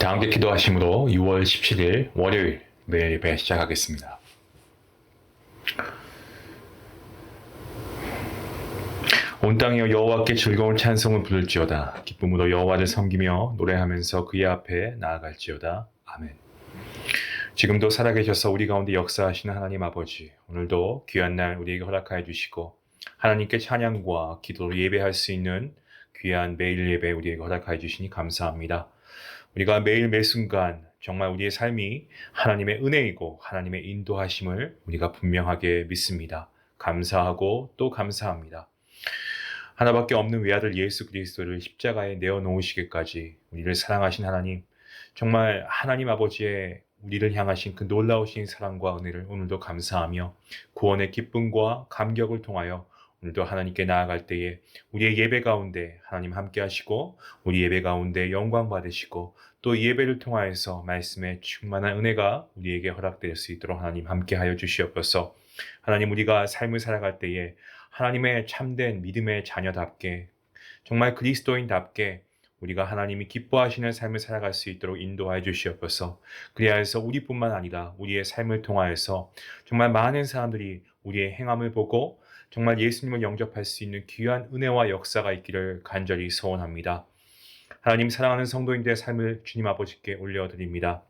다 함께 기도하심으로 6월 17일 월요일 매일 예배 시작하겠습니다. 온 땅이여 여호와께 즐거운 찬송을 부를지어다. 기쁨으로 여호와를 섬기며 노래하면서 그의 앞에 나아갈지어다. 아멘. 지금도 살아계셔서 우리 가운데 역사하시는 하나님 아버지, 오늘도 귀한 날 우리에게 허락하여 주시고 하나님께 찬양과 기도로 예배할 수 있는 귀한 매일 예배 우리에게 허락하여 주시니 감사합니다. 우리가 매일 매 순간 정말 우리의 삶이 하나님의 은혜이고 하나님의 인도하심을 우리가 분명하게 믿습니다. 감사하고 또 감사합니다. 하나밖에 없는 외아들 예수 그리스도를 십자가에 내어놓으시기까지 우리를 사랑하신 하나님, 정말 하나님 아버지의 우리를 향하신 그 놀라우신 사랑과 은혜를 오늘도 감사하며 구원의 기쁨과 감격을 통하여 오늘도 하나님께 나아갈 때에 우리의 예배 가운데 하나님 함께 하시고 우리 예배 가운데 영광 받으시고 또 이 예배를 통하여서 말씀의 충만한 은혜가 우리에게 허락될 수 있도록 하나님 함께 하여 주시옵소서. 하나님, 우리가 삶을 살아갈 때에 하나님의 참된 믿음의 자녀답게 정말 그리스도인답게 우리가 하나님이 기뻐하시는 삶을 살아갈 수 있도록 인도하여 주시옵소서. 그리하여서 우리뿐만 아니라 우리의 삶을 통하여서 정말 많은 사람들이 우리의 행함을 보고 정말 예수님을 영접할 수 있는 귀한 은혜와 역사가 있기를 간절히 소원합니다. 하나님, 사랑하는 성도인들의 삶을 주님 아버지께 올려드립니다.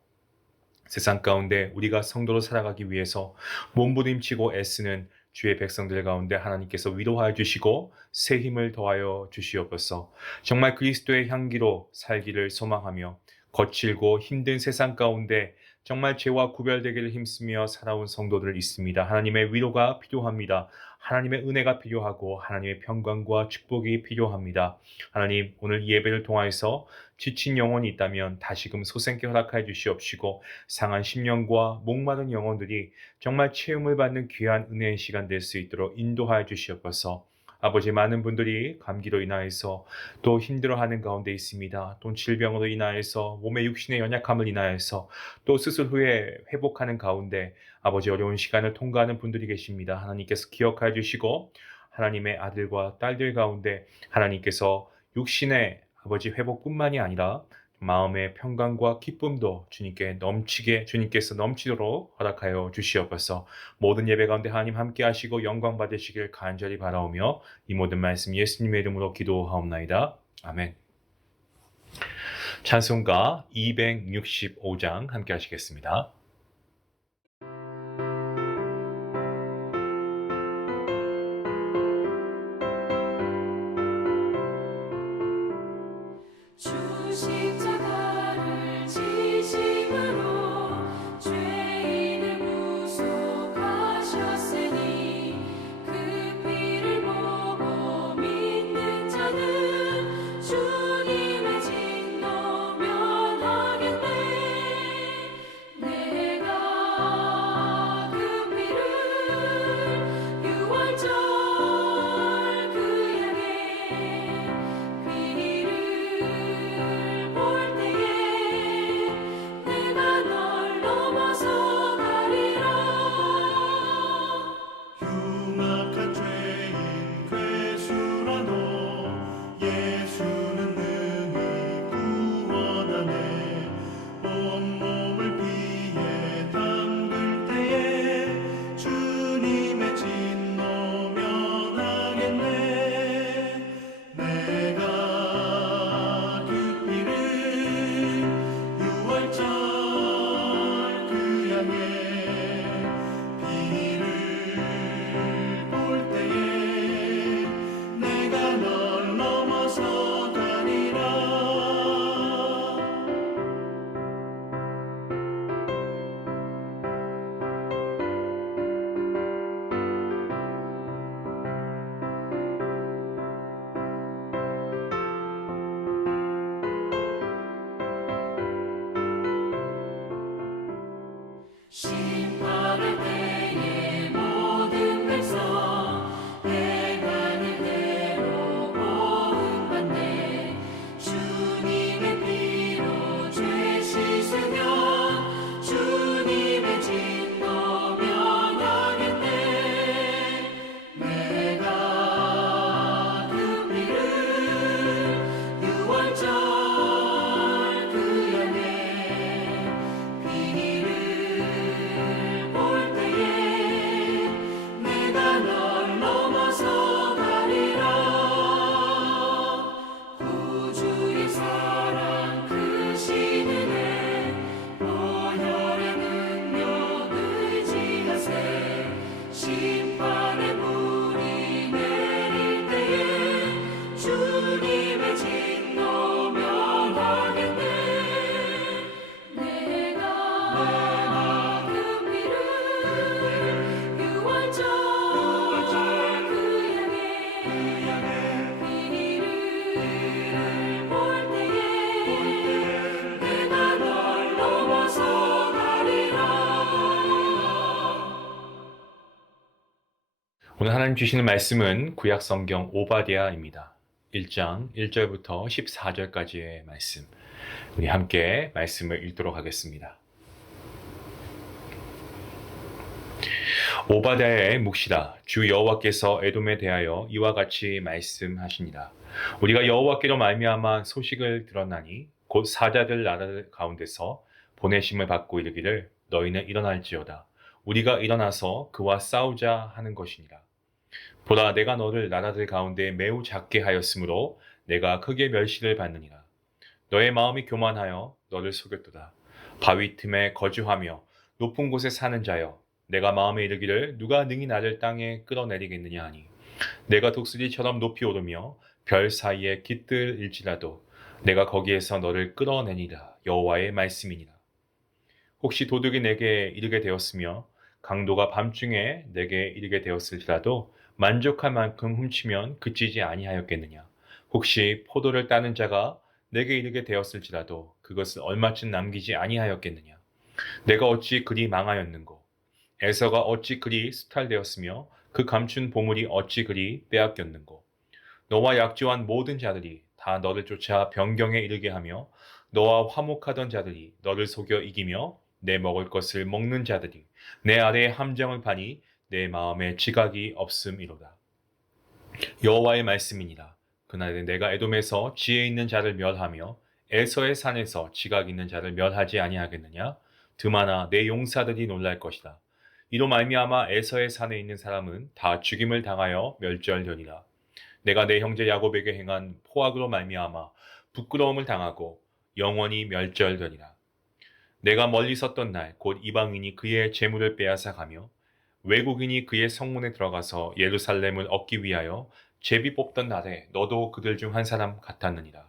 세상 가운데 우리가 성도로 살아가기 위해서 몸부림치고 애쓰는 주의 백성들 가운데 하나님께서 위로하여 주시고 새 힘을 더하여 주시옵소서. 정말 그리스도의 향기로 살기를 소망하며 거칠고 힘든 세상 가운데 정말 죄와 구별되기를 힘쓰며 살아온 성도들 있습니다. 하나님의 위로가 필요합니다. 하나님의 은혜가 필요하고 하나님의 평강과 축복이 필요합니다. 하나님, 오늘 예배를 통하여서 지친 영혼이 있다면 다시금 소생케 허락하여 주시옵시고 상한 심령과 목마른 영혼들이 정말 체험을 받는 귀한 은혜의 시간 될 수 있도록 인도하여 주시옵소서. 아버지, 많은 분들이 감기로 인하여서 또 힘들어하는 가운데 있습니다. 또 질병으로 인하여서 몸의 육신의 연약함을 인하여서 또 수술 후에 회복하는 가운데 아버지 어려운 시간을 통과하는 분들이 계십니다. 하나님께서 기억하여 주시고 하나님의 아들과 딸들 가운데 하나님께서 육신의 아버지 회복뿐만이 아니라 마음의 평강과 기쁨도 주님께서 넘치도록 허락하여 주시옵소서. 모든 예배 가운데 하나님 함께 하시고 영광 받으시길 간절히 바라오며 이 모든 말씀 예수님의 이름으로 기도하옵나이다. 아멘. 찬송가 265장 함께 하시겠습니다. 주님의 진노 면하겠네. 내 오늘 하나님 주시는 말씀은 구약 성경 오바댜입니다. 1장 1절부터 14절까지의 말씀. 우리 함께 말씀을 읽도록 하겠습니다. 오바댜의 묵시다. 주 여호와께서 에돔에 대하여 이와 같이 말씀하시니라. 우리가 여호와께로 말미암아 소식을 들었나니 곧 사자들 나라 가운데서 보내심을 받고 이르기를 너희는 일어날지어다. 우리가 일어나서 그와 싸우자 하는 것이니라. 보라, 내가 너를 나라들 가운데 매우 작게 하였으므로 내가 크게 멸시를 받느니라. 너의 마음이 교만하여 너를 속였도다. 바위 틈에 거주하며 높은 곳에 사는 자여, 내가 마음에 이르기를 누가 능히 나를 땅에 끌어내리겠느냐 하니, 내가 독수리처럼 높이 오르며 별 사이에 깃들일지라도 내가 거기에서 너를 끌어내니라. 여호와의 말씀이니라. 혹시 도둑이 내게 이르게 되었으며 강도가 밤중에 내게 이르게 되었을지라도 만족할 만큼 훔치면 그치지 아니하였겠느냐. 혹시 포도를 따는 자가 내게 이르게 되었을지라도 그것을 얼마쯤 남기지 아니하였겠느냐. 내가 어찌 그리 망하였는고. 에서가 어찌 그리 수탈되었으며 그 감춘 보물이 어찌 그리 빼앗겼는고. 너와 약조한 모든 자들이 다 너를 쫓아 변경에 이르게 하며 너와 화목하던 자들이 너를 속여 이기며 내 먹을 것을 먹는 자들이 내 아래에 함정을 파니 내 마음에 지각이 없음이로다. 여호와의 말씀이니라. 그날에 내가 에돔에서 지혜 있는 자를 멸하며 에서의 산에서 지각 있는 자를 멸하지 아니하겠느냐. 드마나 내 용사들이 놀랄 것이다. 이로 말미암아 에서의 산에 있는 사람은 다 죽임을 당하여 멸절되리라. 내가 내 형제 야곱에게 행한 포악으로 말미암아 부끄러움을 당하고 영원히 멸절되리라. 내가 멀리 섰던 날 곧 이방인이 그의 재물을 빼앗아 가며 외국인이 그의 성문에 들어가서 예루살렘을 얻기 위하여 제비 뽑던 날에 너도 그들 중 한 사람 같았느니라.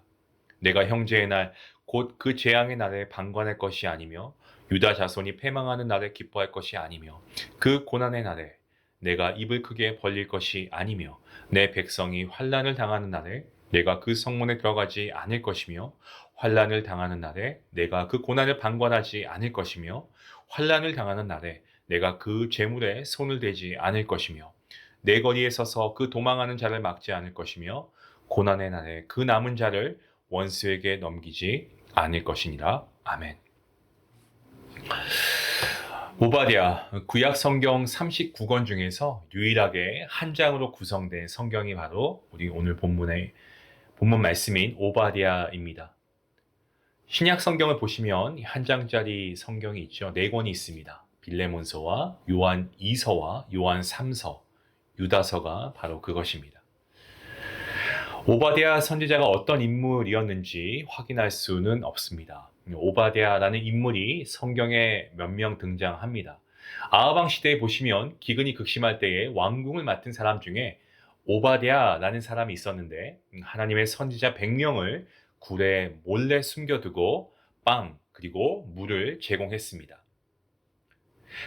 내가 형제의 날 곧 그 재앙의 날에 방관할 것이 아니며 유다 자손이 패망하는 날에 기뻐할 것이 아니며 그 고난의 날에 내가 입을 크게 벌릴 것이 아니며 내 백성이 환난을 당하는 날에 내가 그 성문에 들어가지 않을 것이며 환난을 당하는 날에 내가 그 고난을 방관하지 않을 것이며 환난을 당하는 날에 내가 그 재물에 손을 대지 않을 것이며 내 거리에 서서 그 도망하는 자를 막지 않을 것이며 고난의 날에 그 남은 자를 원수에게 넘기지 않을 것이니라. 아멘. 오바댜, 구약 성경 39권 중에서 유일하게 한 장으로 구성된 성경이 바로 우리 오늘 본문 말씀인 오바댜입니다. 신약 성경을 보시면 한 장짜리 성경이 있죠. 4권이 있습니다. 빌레몬서와 요한 2서와 요한 3서, 유다서가 바로 그것입니다. 오바댜 선지자가 어떤 인물이었는지 확인할 수는 없습니다. 오바댜라는 인물이 성경에 몇 명 등장합니다. 아하방 시대에 보시면 기근이 극심할 때에 왕궁을 맡은 사람 중에 오바댜라는 사람이 있었는데 하나님의 선지자 100명을 굴에 몰래 숨겨두고 빵 그리고 물을 제공했습니다.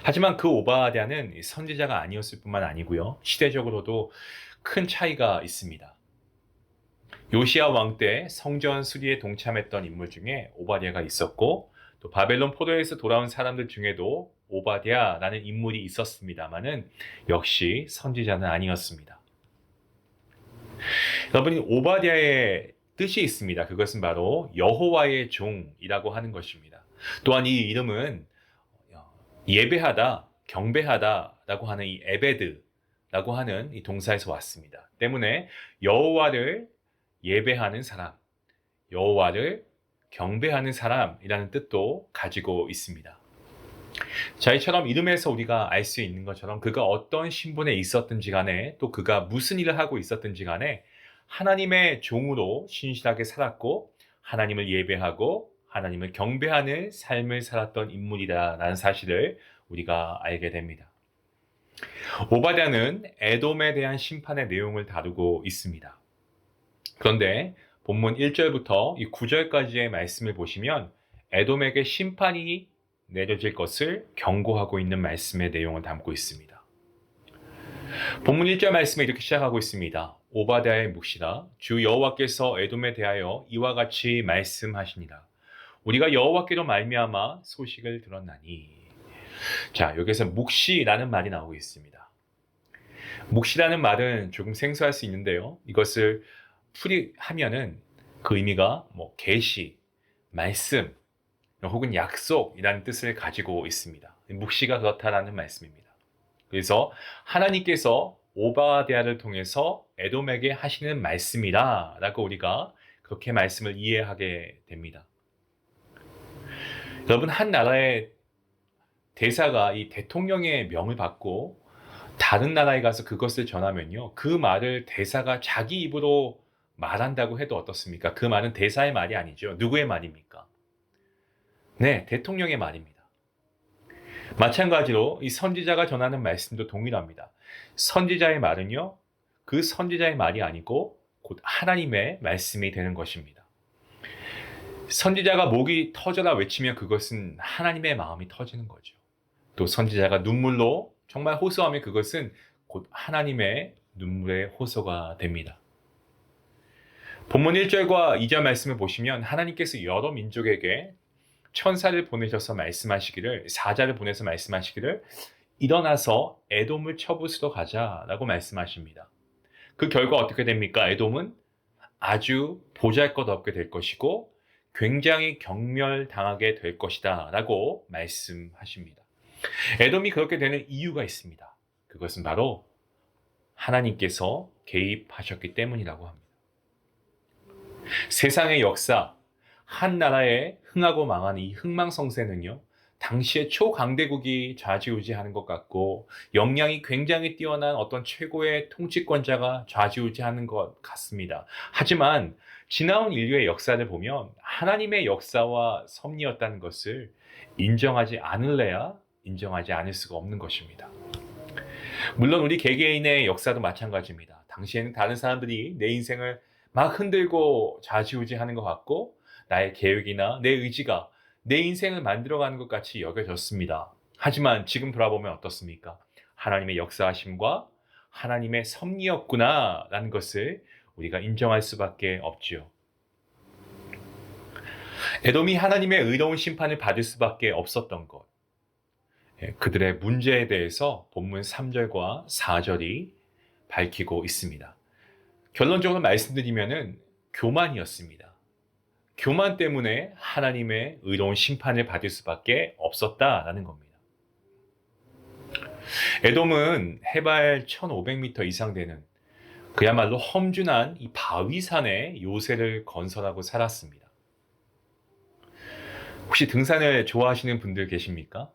하지만 그 오바댜는 선지자가 아니었을 뿐만 아니고요. 시대적으로도 큰 차이가 있습니다. 요시야 왕 때 성전 수리에 동참했던 인물 중에 오바댜가 있었고 또 바벨론 포로에서 돌아온 사람들 중에도 오바댜라는 인물이 있었습니다마는 역시 선지자는 아니었습니다. 여러분이 오바댜의 뜻이 있습니다. 그것은 바로 여호와의 종이라고 하는 것입니다. 또한 이 이름은 예배하다, 경배하다라고 하는 이 에베드라고 하는 이 동사에서 왔습니다. 때문에 여호와를 예배하는 사람, 여호와를 경배하는 사람이라는 뜻도 가지고 있습니다. 자, 이처럼 이름에서 우리가 알 수 있는 것처럼 그가 어떤 신분에 있었든지 간에 또 그가 무슨 일을 하고 있었든지 간에 하나님의 종으로 신실하게 살았고 하나님을 예배하고 하나님을 경배하는 삶을 살았던 인물이다라는 사실을 우리가 알게 됩니다. 오바댜는 에돔에 대한 심판의 내용을 다루고 있습니다. 그런데 본문 1절부터 이 9절까지의 말씀을 보시면 에돔에게 심판이 내려질 것을 경고하고 있는 말씀의 내용을 담고 있습니다. 본문 1절 말씀에 이렇게 시작하고 있습니다. 오바댜의 묵시다. 주 여호와께서 에돔에 대하여 이와 같이 말씀하시니라. 우리가 여호와께로 말미암아 소식을 들었나니. 자, 여기서 묵시라는 말이 나오고 있습니다. 묵시라는 말은 조금 생소할 수 있는데요. 이것을 풀이하면은 그 의미가 뭐 계시, 말씀, 혹은 약속이라는 뜻을 가지고 있습니다. 묵시가 그렇다라는 말씀입니다. 그래서 하나님께서 오바댜를 통해서 에돔에게 하시는 말씀이라라고 우리가 그렇게 말씀을 이해하게 됩니다. 여러분, 한 나라의 대사가 이 대통령의 명을 받고 다른 나라에 가서 그것을 전하면요, 그 말을 대사가 자기 입으로 말한다고 해도 어떻습니까? 그 말은 대사의 말이 아니죠. 누구의 말입니까? 네, 대통령의 말입니다. 마찬가지로 이 선지자가 전하는 말씀도 동일합니다. 선지자의 말은요, 그 선지자의 말이 아니고 곧 하나님의 말씀이 되는 것입니다. 선지자가 목이 터져라 외치면 그것은 하나님의 마음이 터지는 거죠. 또 선지자가 눈물로 정말 호소하면 그것은 곧 하나님의 눈물의 호소가 됩니다. 본문 1절과 2절 말씀을 보시면 하나님께서 여러 민족에게 천사를 보내셔서 말씀하시기를, 사자를 보내서 말씀하시기를 일어나서 에돔을 쳐부수러 가자라고 말씀하십니다. 그 결과 어떻게 됩니까? 에돔은 아주 보잘것없게 될 것이고 굉장히 경멸당하게 될 것이다 라고 말씀하십니다. 에돔이 그렇게 되는 이유가 있습니다. 그것은 바로 하나님께서 개입하셨기 때문이라고 합니다. 세상의 역사, 한 나라의 흥하고 망한 이 흥망성쇠는요, 당시의 초강대국이 좌지우지하는 것 같고 역량이 굉장히 뛰어난 어떤 최고의 통치권자가 좌지우지하는 것 같습니다. 하지만 지나온 인류의 역사를 보면 하나님의 역사와 섭리였다는 것을 인정하지 않을래야 인정하지 않을 수가 없는 것입니다. 물론 우리 개개인의 역사도 마찬가지입니다. 당시에는 다른 사람들이 내 인생을 막 흔들고 좌지우지하는 것 같고 나의 계획이나 내 의지가 내 인생을 만들어가는 것 같이 여겨졌습니다. 하지만 지금 돌아보면 어떻습니까? 하나님의 역사하심과 하나님의 섭리였구나라는 것을 우리가 인정할 수밖에 없지요. 에돔이 하나님의 의로운 심판을 받을 수밖에 없었던 것, 그들의 문제에 대해서 본문 3절과 4절이 밝히고 있습니다. 결론적으로 말씀드리면은 교만이었습니다. 교만 때문에 하나님의 의로운 심판을 받을 수밖에 없었다라는 겁니다. 에돔은 해발 1500m 이상 되는 그야말로 험준한 이 바위산에 요새를 건설하고 살았습니다. 혹시 등산을 좋아하시는 분들 계십니까?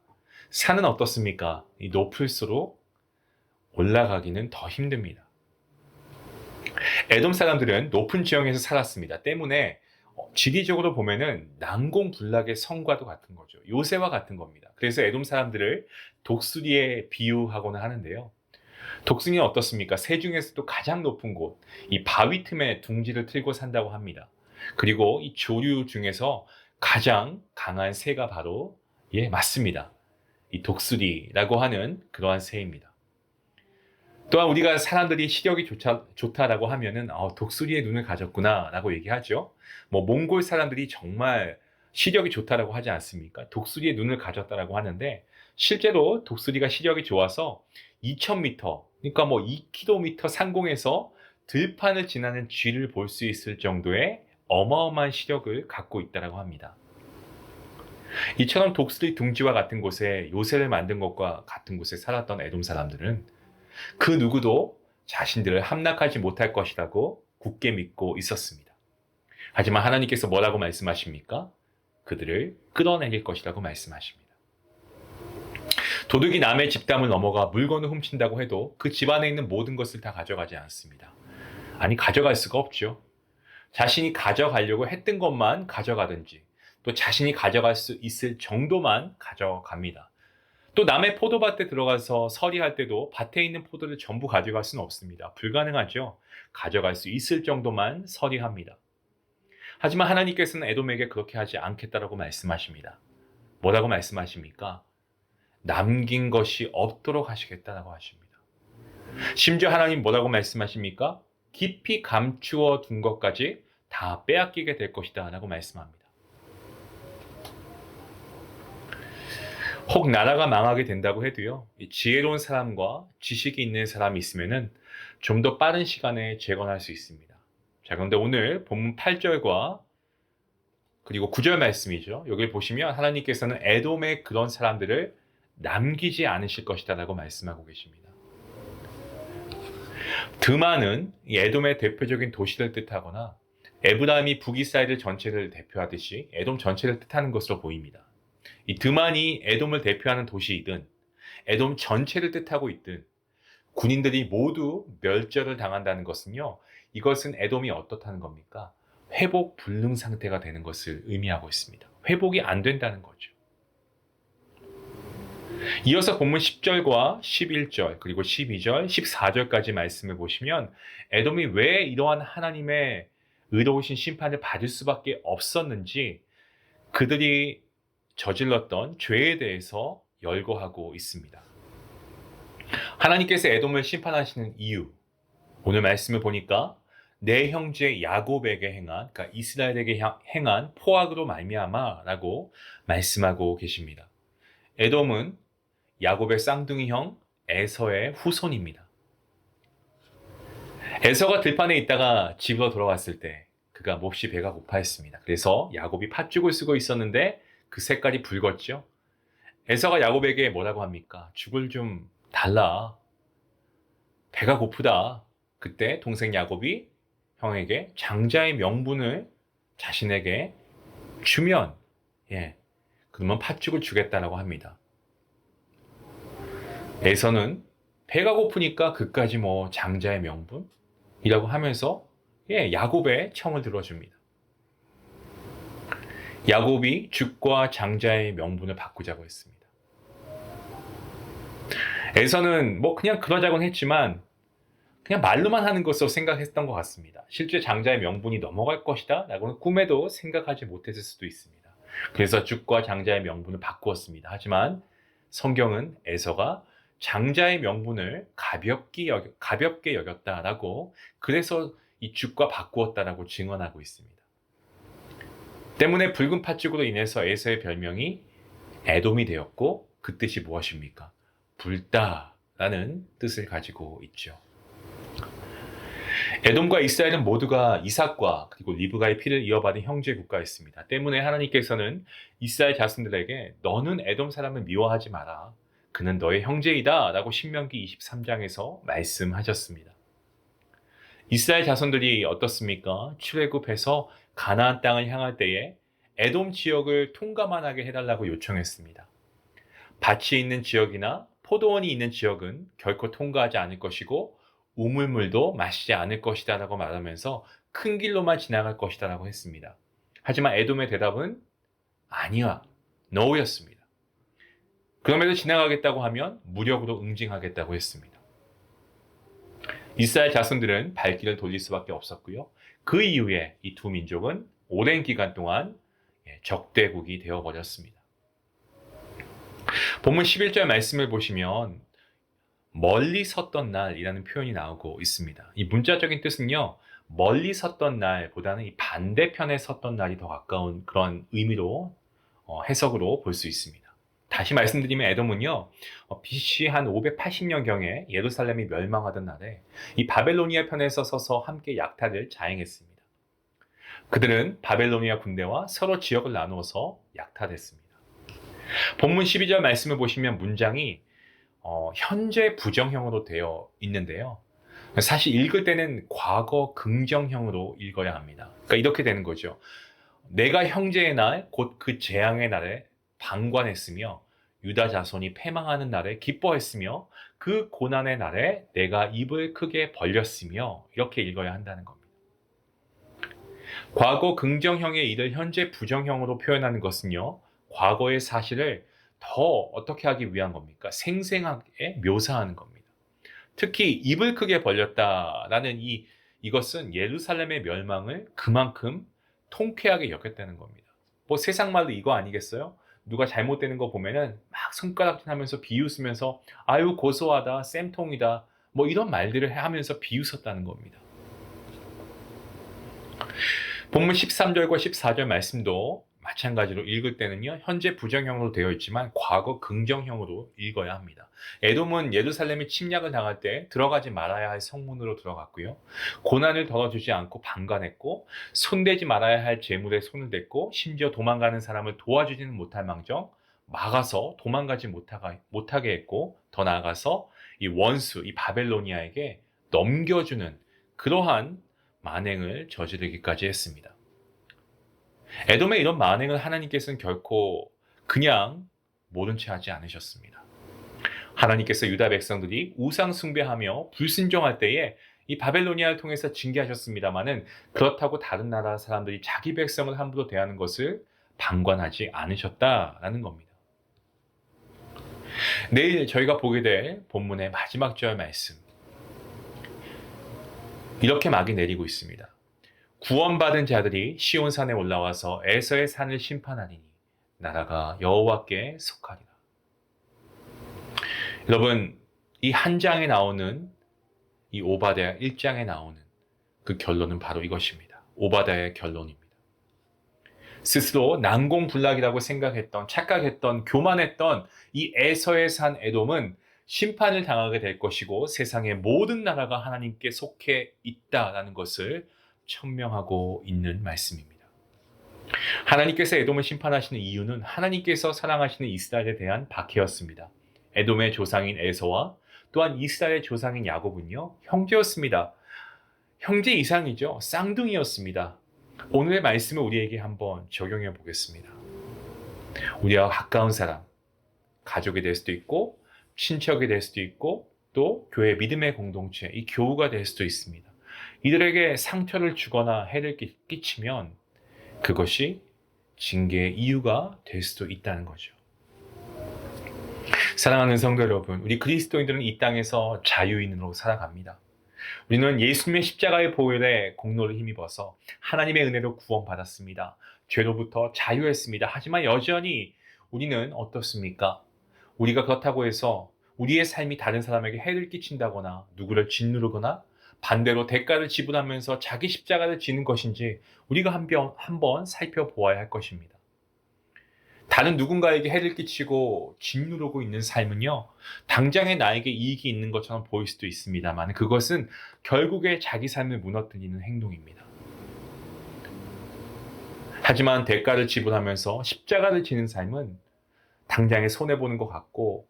산은 어떻습니까? 이 높을수록 올라가기는 더 힘듭니다. 에돔 사람들은 높은 지형에서 살았습니다. 때문에 지리적으로 보면은 난공불락의 성과도 같은 거죠. 요새와 같은 겁니다. 그래서 에돔 사람들을 독수리에 비유하고는 하는데요. 독수리는 어떻습니까? 새 중에서도 가장 높은 곳, 이 바위 틈에 둥지를 틀고 산다고 합니다. 그리고 이 조류 중에서 가장 강한 새가 바로 맞습니다. 이 독수리라고 하는 그러한 새입니다. 또한 우리가 사람들이 시력이 좋다라고 하면은 독수리의 눈을 가졌구나라고 얘기하죠. 몽골 사람들이 정말 시력이 좋다라고 하지 않습니까? 독수리의 눈을 가졌다라고 하는데 실제로 독수리가 시력이 좋아서 2000m, 그러니까 2km 상공에서 들판을 지나는 쥐를 볼 수 있을 정도의 어마어마한 시력을 갖고 있다라고 합니다. 이처럼 독수리 둥지와 같은 곳에 요새를 만든 것과 같은 곳에 살았던 에돔 사람들은 그 누구도 자신들을 함락하지 못할 것이라고 굳게 믿고 있었습니다. 하지만 하나님께서 뭐라고 말씀하십니까? 그들을 끌어내릴 것이라고 말씀하십니다. 도둑이 남의 집담을 넘어가 물건을 훔친다고 해도 그 집안에 있는 모든 것을 다 가져가지 않습니다. 아니, 가져갈 수가 없죠. 자신이 가져가려고 했던 것만 가져가든지 또 자신이 가져갈 수 있을 정도만 가져갑니다. 또 남의 포도밭에 들어가서 서리할 때도 밭에 있는 포도를 전부 가져갈 수는 없습니다. 불가능하죠. 가져갈 수 있을 정도만 서리합니다. 하지만 하나님께서는 에돔에게 그렇게 하지 않겠다라고 말씀하십니다. 뭐라고 말씀하십니까? 남긴 것이 없도록 하시겠다라고 하십니다. 심지어 하나님 뭐라고 말씀하십니까? 깊이 감추어 둔 것까지 다 빼앗기게 될 것이다 라고 말씀합니다. 혹 나라가 망하게 된다고 해도요, 이 지혜로운 사람과 지식이 있는 사람이 있으면은 좀 더 빠른 시간에 재건할 수 있습니다. 자, 그런데 오늘 본문 8절과 그리고 9절 말씀이죠. 여기를 보시면 하나님께서는 에돔의 그런 사람들을 남기지 않으실 것이다라고 말씀하고 계십니다. 드만은 이 에돔의 대표적인 도시를 뜻하거나 에브라임이 북이스라엘 전체를 대표하듯이 에돔 전체를 뜻하는 것으로 보입니다. 이 드만이 에돔을 대표하는 도시이든 에돔 전체를 뜻하고 있든 군인들이 모두 멸절을 당한다는 것은요, 이것은 에돔이 어떻다는 겁니까? 회복 불능 상태가 되는 것을 의미하고 있습니다. 회복이 안 된다는 거죠. 이어서 본문 10절과 11절 그리고 12절, 14절까지 말씀을 보시면 에돔이 왜 이러한 하나님의 의로우신 심판을 받을 수밖에 없었는지 그들이 저질렀던 죄에 대해서 열거하고 있습니다. 하나님께서 에돔을 심판하시는 이유, 오늘 말씀을 보니까 내 형제 야곱에게 행한, 그러니까 이스라엘에게 행한 포악으로 말미암아라고 말씀하고 계십니다. 에돔은 야곱의 쌍둥이 형 에서의 후손입니다. 에서가 들판에 있다가 집으로 돌아왔을 때 그가 몹시 배가 고파했습니다. 그래서 야곱이 팥죽을 쓰고 있었는데 그 색깔이 붉었죠. 에서가 야곱에게 뭐라고 합니까? 죽을 좀 달라. 배가 고프다. 그때 동생 야곱이 형에게 장자의 명분을 자신에게 주면, 그러면 팥죽을 주겠다라고 합니다. 에서는 배가 고프니까 그까지 장자의 명분이라고 하면서 야곱의 청을 들어줍니다. 야곱이 죽과 장자의 명분을 바꾸자고 했습니다. 에서는 그냥 그러자고는 했지만 그냥 말로만 하는 것으로 생각했던 것 같습니다. 실제 장자의 명분이 넘어갈 것이다 라고는 꿈에도 생각하지 못했을 수도 있습니다. 그래서 죽과 장자의 명분을 바꾸었습니다. 하지만 성경은 에서가 장자의 명분을 가볍게 여겼다라고, 그래서 이 죽과 바꾸었다라고 증언하고 있습니다. 때문에 붉은 팥죽으로 인해서 에서의 별명이 에돔이 되었고, 그 뜻이 무엇입니까? 붉다라는 뜻을 가지고 있죠. 에돔과 이스라엘은 모두가 이삭과 그리고 리브가의 피를 이어받은 형제 국가였습니다. 때문에 하나님께서는 이스라엘 자손들에게 너는 에돔 사람을 미워하지 마라. 그는 너의 형제이다 라고 신명기 23장에서 말씀하셨습니다. 이스라엘 자손들이 어떻습니까? 출애굽해서 가나안 땅을 향할 때에 에돔 지역을 통과만 하게 해달라고 요청했습니다. 밭이 있는 지역이나 포도원이 있는 지역은 결코 통과하지 않을 것이고 우물물도 마시지 않을 것이다 라고 말하면서 큰 길로만 지나갈 것이다 라고 했습니다. 하지만 에돔의 대답은 아니야, 노였습니다. 그럼에도 지나가겠다고 하면 무력으로 응징하겠다고 했습니다. 이스라엘 자손들은 발길을 돌릴 수밖에 없었고요. 그 이후에 이 두 민족은 오랜 기간 동안 적대국이 되어버렸습니다. 본문 11절 말씀을 보시면 멀리 섰던 날이라는 표현이 나오고 있습니다. 이 문자적인 뜻은요, 멀리 섰던 날보다는 이 반대편에 섰던 날이 더 가까운 그런 의미로 해석으로 볼 수 있습니다. 다시 말씀드리면 에돔은요, BC 한 580년경에 예루살렘이 멸망하던 날에 이 바벨로니아 편에 서서 함께 약탈을 자행했습니다. 그들은 바벨로니아 군대와 서로 지역을 나누어서 약탈했습니다. 본문 12절 말씀을 보시면 문장이 현재 부정형으로 되어 있는데요. 사실 읽을 때는 과거 긍정형으로 읽어야 합니다. 그러니까 이렇게 되는 거죠. 내가 형제의 날, 곧 그 재앙의 날에 방관했으며 유다 자손이 패망하는 날에 기뻐했으며 그 고난의 날에 내가 입을 크게 벌렸으며, 이렇게 읽어야 한다는 겁니다. 과거 긍정형의 일을 현재 부정형으로 표현하는 것은요, 과거의 사실을 더 어떻게 하기 위한 겁니까? 생생하게 묘사하는 겁니다. 특히 입을 크게 벌렸다라는 이것은 예루살렘의 멸망을 그만큼 통쾌하게 여겼다는 겁니다. 세상 말로 이거 아니겠어요? 누가 잘못되는 거 보면은 막 손가락질하면서 비웃으면서 아유 고소하다, 쌤통이다, 이런 말들을 하면서 비웃었다는 겁니다. 본문 13절과 14절 말씀도 마찬가지로 읽을 때는요, 현재 부정형으로 되어 있지만 과거 긍정형으로 읽어야 합니다. 에돔은 예루살렘에 침략을 당할 때 들어가지 말아야 할 성문으로 들어갔고요. 고난을 덜어주지 않고 방관했고, 손대지 말아야 할 재물에 손을 댔고, 심지어 도망가는 사람을 도와주지는 못할 망정 막아서 도망가지 못하게 했고, 더 나아가서 이 원수, 이 바벨로니아에게 넘겨주는 그러한 만행을 저지르기까지 했습니다. 에돔의 이런 만행을 하나님께서는 결코 그냥 모른 채 하지 않으셨습니다. 하나님께서 유다 백성들이 우상 숭배하며 불순종할 때에 이 바벨로니아를 통해서 징계하셨습니다마는, 그렇다고 다른 나라 사람들이 자기 백성을 함부로 대하는 것을 방관하지 않으셨다라는 겁니다. 내일 저희가 보게 될 본문의 마지막 절 말씀, 이렇게 막이 내리고 있습니다. 구원받은 자들이 시온산에 올라와서 에서의 산을 심판하리니 나라가 여호와께 속하리라. 여러분, 이 한 장에 나오는 이 오바댜 1장에 나오는 그 결론은 바로 이것입니다. 오바댜의 결론입니다. 스스로 난공불락이라고 생각했던, 착각했던, 교만했던 이 에서의 산 에돔은 심판을 당하게 될 것이고, 세상의 모든 나라가 하나님께 속해 있다라는 것을 천명하고 있는 말씀입니다. 하나님께서 에돔을 심판하시는 이유는 하나님께서 사랑하시는 이스라엘에 대한 박해였습니다. 에돔의 조상인 에서와 또한 이스라엘의 조상인 야곱은요, 형제였습니다. 형제 이상이죠. 쌍둥이였습니다. 오늘의 말씀을 우리에게 한번 적용해 보겠습니다. 우리와 가까운 사람, 가족이 될 수도 있고, 친척이 될 수도 있고, 또 교회 믿음의 공동체, 이 교우가 될 수도 있습니다. 이들에게 상처를 주거나 해를 끼치면 그것이 징계의 이유가 될 수도 있다는 거죠. 사랑하는 성도 여러분, 우리 그리스도인들은 이 땅에서 자유인으로 살아갑니다. 우리는 예수님의 십자가의 보혈에 공로를 힘입어서 하나님의 은혜로 구원받았습니다. 죄로부터 자유했습니다. 하지만 여전히 우리는 어떻습니까? 우리가 그렇다고 해서 우리의 삶이 다른 사람에게 해를 끼친다거나 누구를 짓누르거나 반대로 대가를 지불하면서 자기 십자가를 지는 것인지 우리가 한번 살펴보아야 할 것입니다. 다른 누군가에게 해를 끼치고 짓누르고 있는 삶은요, 당장에 나에게 이익이 있는 것처럼 보일 수도 있습니다만 그것은 결국에 자기 삶을 무너뜨리는 행동입니다. 하지만 대가를 지불하면서 십자가를 지는 삶은 당장에 손해보는 것 같고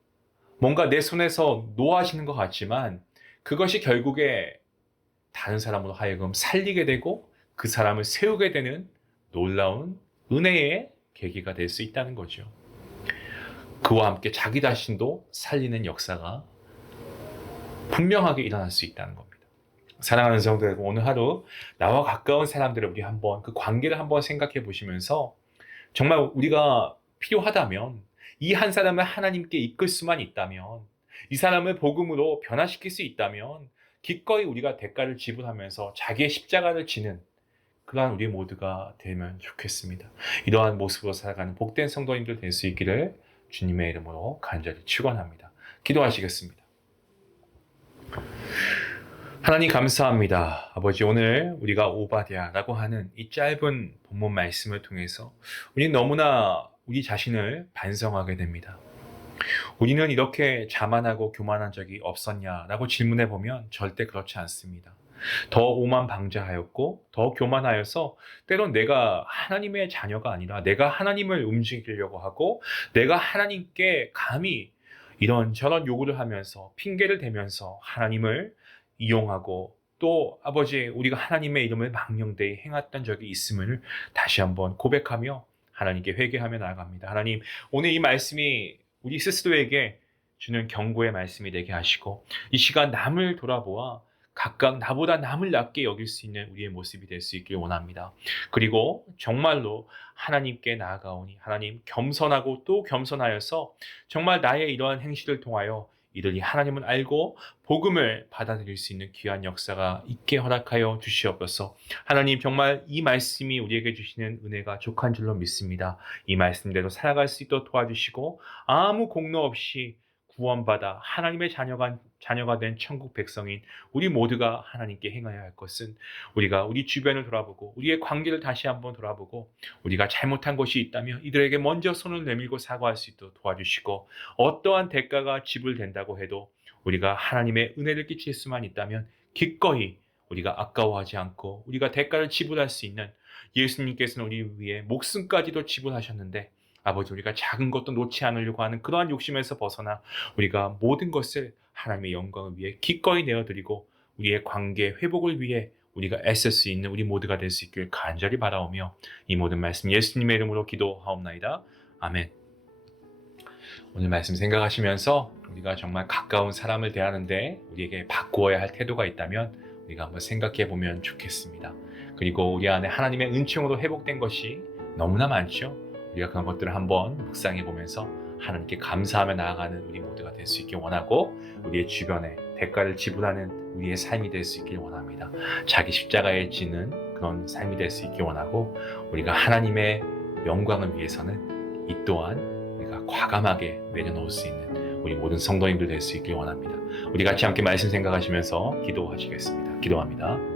뭔가 내 손에서 노하시는 것 같지만 그것이 결국에 다른 사람으로 하여금 살리게 되고 그 사람을 세우게 되는 놀라운 은혜의 계기가 될 수 있다는 거죠. 그와 함께 자기 자신도 살리는 역사가 분명하게 일어날 수 있다는 겁니다. 사랑하는 성도 여러분, 오늘 하루 나와 가까운 사람들을 우리 한번 그 관계를 한번 생각해 보시면서 정말 우리가 필요하다면 이 한 사람을 하나님께 이끌 수만 있다면 이 사람을 복음으로 변화시킬 수 있다면 기꺼이 우리가 대가를 지불하면서 자기의 십자가를 지는 그러한 우리 모두가 되면 좋겠습니다. 이러한 모습으로 살아가는 복된 성도님들 될 수 있기를 주님의 이름으로 간절히 축원합니다. 기도하시겠습니다. 하나님 감사합니다. 아버지, 오늘 우리가 오바댜라고 하는 이 짧은 본문 말씀을 통해서 우리는 너무나 우리 자신을 반성하게 됩니다. 우리는 이렇게 자만하고 교만한 적이 없었냐라고 질문해 보면 절대 그렇지 않습니다. 더 오만방자하였고 더 교만하여서 때론 내가 하나님의 자녀가 아니라 내가 하나님을 움직이려고 하고 내가 하나님께 감히 이런저런 요구를 하면서 핑계를 대면서 하나님을 이용하고 또 아버지 우리가 하나님의 이름을 망령되이 행했던 적이 있음을 다시 한번 고백하며 하나님께 회개하며 나아갑니다. 하나님, 오늘 이 말씀이 우리 스스로에게 주는 경고의 말씀이 되게 하시고 이 시간 남을 돌아보아 각각 나보다 남을 낮게 여길 수 있는 우리의 모습이 될 수 있길 원합니다. 그리고 정말로 하나님께 나아가오니 하나님 겸손하고 또 겸손하여서 정말 나의 이러한 행실을 통하여 이들이 하나님을 알고 복음을 받아들일 수 있는 귀한 역사가 있게 허락하여 주시옵소서. 하나님, 정말 이 말씀이 우리에게 주시는 은혜가 족한 줄로 믿습니다. 이 말씀대로 살아갈 수 있도록 도와주시고 아무 공로 없이 구원받아 하나님의 자녀가 된 천국 백성인 우리 모두가 하나님께 행해야 할 것은 우리가 우리 주변을 돌아보고 우리의 관계를 다시 한번 돌아보고 우리가 잘못한 것이 있다면 이들에게 먼저 손을 내밀고 사과할 수 있도록 도와주시고 어떠한 대가가 지불된다고 해도 우리가 하나님의 은혜를 끼칠 수만 있다면 기꺼이 우리가 아까워하지 않고 우리가 대가를 지불할 수 있는 예수님께서는 우리 위해 목숨까지도 지불하셨는데 아버지 우리가 작은 것도 놓지 않으려고 하는 그러한 욕심에서 벗어나 우리가 모든 것을 하나님의 영광을 위해 기꺼이 내어드리고 우리의 관계 회복을 위해 우리가 애쓸 수 있는 우리 모두가 될 수 있길 간절히 바라오며 이 모든 말씀 예수님의 이름으로 기도하옵나이다. 아멘. 오늘 말씀 생각하시면서 우리가 정말 가까운 사람을 대하는데 우리에게 바꾸어야 할 태도가 있다면 우리가 한번 생각해 보면 좋겠습니다. 그리고 우리 안에 하나님의 은총으로 회복된 것이 너무나 많죠. 우리가 그런 것들을 한번 묵상해 보면서 하나님께 감사하며 나아가는 우리 모두가 될 수 있길 원하고 우리의 주변에 대가를 지불하는 우리의 삶이 될 수 있길 원합니다. 자기 십자가에 지는 그런 삶이 될 수 있길 원하고 우리가 하나님의 영광을 위해서는 이 또한 우리가 과감하게 내려놓을 수 있는 우리 모든 성도님들 될 수 있길 원합니다. 우리 같이 함께 말씀 생각하시면서 기도하시겠습니다. 기도합니다.